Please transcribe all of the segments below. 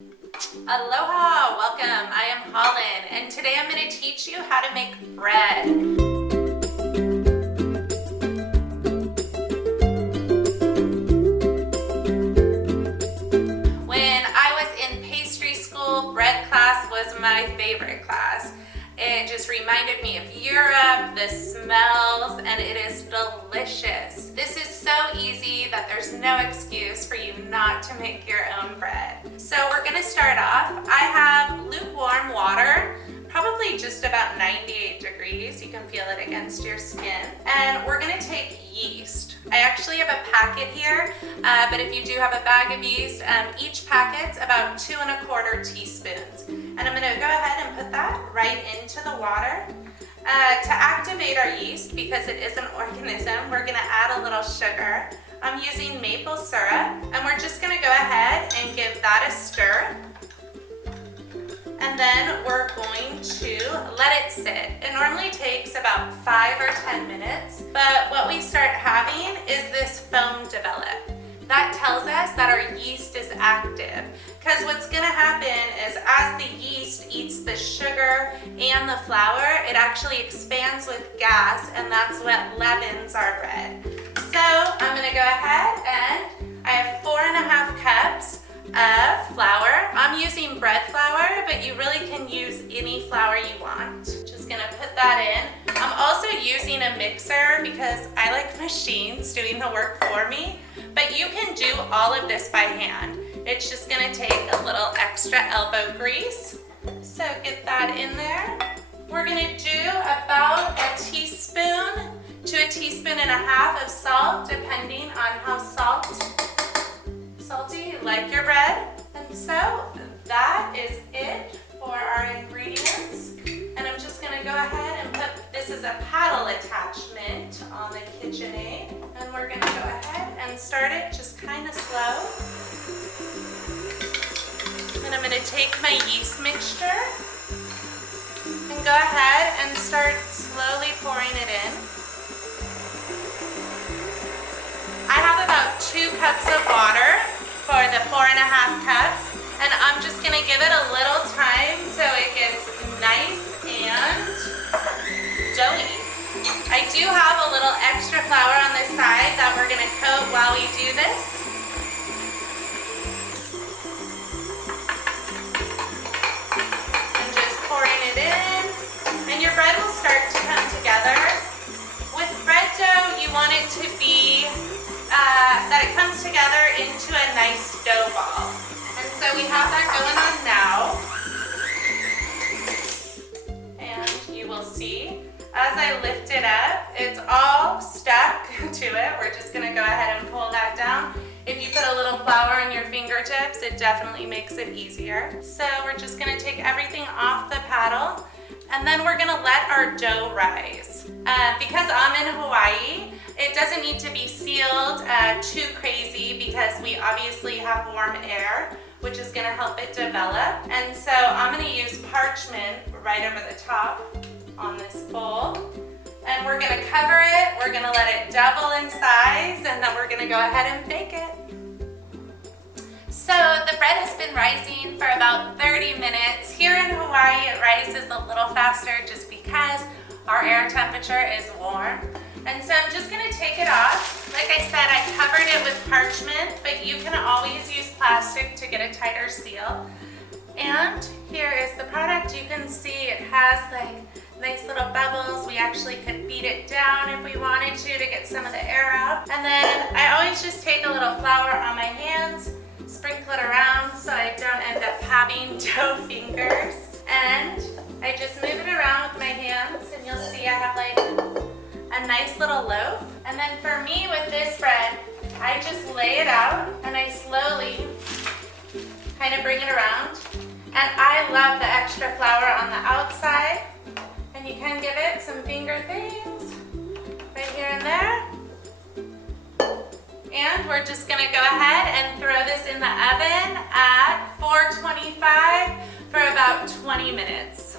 Aloha, welcome. I am Hollan, and today I'm going to teach you how to make bread. When I was in pastry school, bread class was my favorite class. It just reminded me of Europe, the smells, and it is delicious. This is so easy that there's no excuse for you not to make your own bread. So we're gonna start off. I have lukewarm water, probably just about 98 degrees. You can feel it against your skin. And we're gonna take yeast. I actually have a packet here, but if you do have a bag of yeast, each packet's about 2 1/4 teaspoons. And I'm gonna go ahead and put that right into the water. To activate our yeast, because it is an organism, we're gonna add a little sugar. I'm using maple syrup, and we're just gonna go ahead and give that a stir. And then we're going to let it sit. It normally takes about 5 or 10 minutes, but what we start having is this foam develop. That tells us that our yeast is active, because what's gonna happen is as the yeast eats the sugar and the flour, it actually expands with gas, and that's what leavens our bread. So I'm gonna go ahead and I have 4 1/2 cups of flour. I'm using bread flour, but you really can use any flour you want. Just gonna put that in. I'm also using a mixer because I like machines doing the work for me, but you can do all of this by hand. It's just gonna take a little extra elbow grease. So get that in there. We're gonna do about a teaspoon to a teaspoon and a half of salt, depending on how salty you like your bread. And so that is it for our ingredients. And I'm just gonna go ahead and put, this is a paddle attachment on the KitchenAid. And we're gonna go ahead and start it just kind of slow. And I'm gonna take my yeast mixture and go ahead and start slowly pouring it in. I have about 2 cups of water for the 4 1/2 cups, and I'm just gonna give it a little time so it gets nice and doughy. I do have a little extra flour on this side that we're gonna coat while we do this. And just pouring it in, and your bread will start to come together. With bread dough, you want it to be that it comes together into a nice dough ball. And so we have that going on now. And you will see, as I lift it up, it's all stuck to it. We're just gonna go ahead and pull that down. If you put a little flour on your fingertips, it definitely makes it easier. So we're just gonna take everything off the paddle, and then we're gonna let our dough rise. Because I'm in Hawaii, it doesn't need to be sealed too crazy, because we obviously have warm air, which is gonna help it develop. And so I'm gonna use parchment right over the top on this bowl. And we're gonna cover it, we're gonna let it double in size, and then we're gonna go ahead and bake it. So the bread has been rising for about 30 minutes. Here in Hawaii, it rises a little faster just because our air temperature is warm. And so I'm just gonna take it off. Like I said, I covered it with parchment, but you can always use plastic to get a tighter seal. And here is the product. You can see it has like nice little bubbles. We actually could beat it down if we wanted to get some of the air out. And then I always just take a little flour on my hands, sprinkle it around so I don't end up having dough fingers. And I just move it around with my hands, and you'll see I have like a nice little loaf. And then for me with this bread, I just lay it out and I slowly kind of bring it around. And I love the extra flour on the outside, and you can give it some finger things right here and there. And we're just gonna go ahead and throw this in the oven at 425 for about 20 minutes.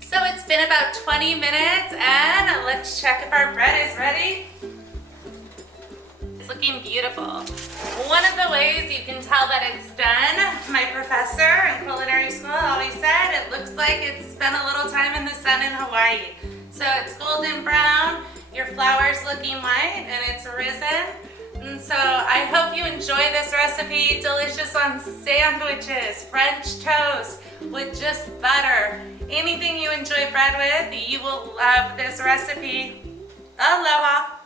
So it's been about 20 minutes, and let's check if our bread is ready. looking beautiful. One of the ways you can tell that it's done, my professor in culinary school always said, it looks like it's spent a little time in the sun in Hawaii. So it's golden brown, your flour's looking white, and it's risen. And so I hope you enjoy this recipe. Delicious on sandwiches, French toast with just butter. Anything you enjoy bread with, you will love this recipe. Aloha.